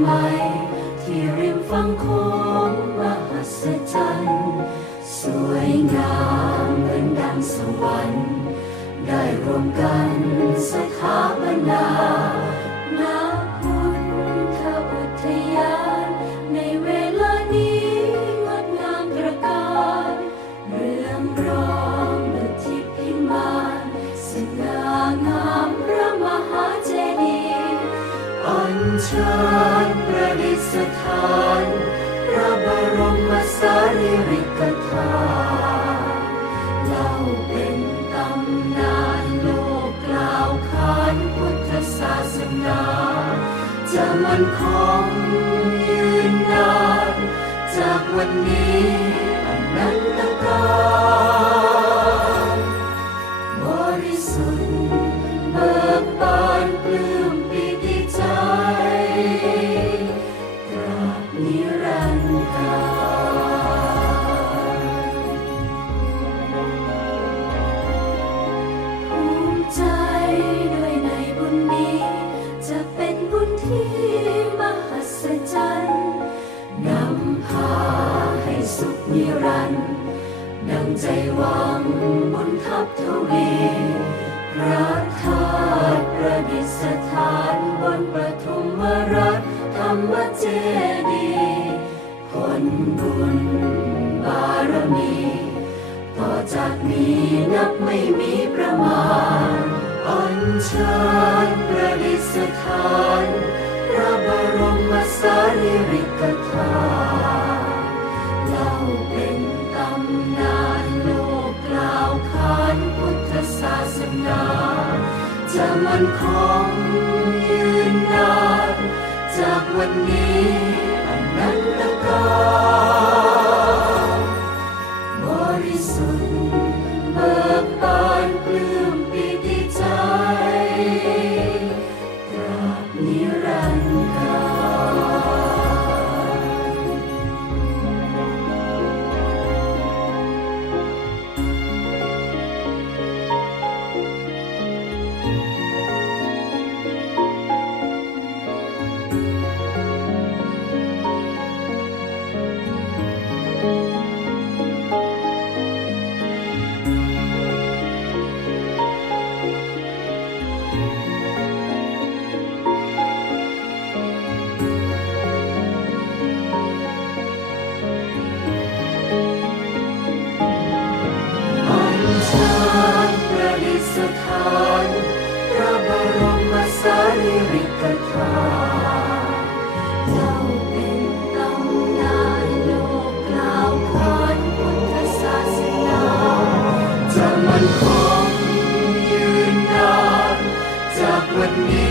ไหม ที่ริมฝั่งโค้งมหัศจรรย์ สวยงามเหมือนดังสวรรค์ ได้รวมกันสถาปน เชิญประดิษฐานพระบรมสารีริกธาตุเล่าเป็นตำนานโลกกล่าวขานพุทธศาสนา จะมันคงยืนนาน จากวันนี้อนันตกาล ดังใจหวังบุญทับทวีพระธาตุประดิษฐานบนปฐมรัตธรรมเจดีย์ผลบุญบารมี ต่อจากนี้นับไม่มีประมาณอัญเชิญ จะมันคงยืนนานจากวันนี้อันนั้นตกา จ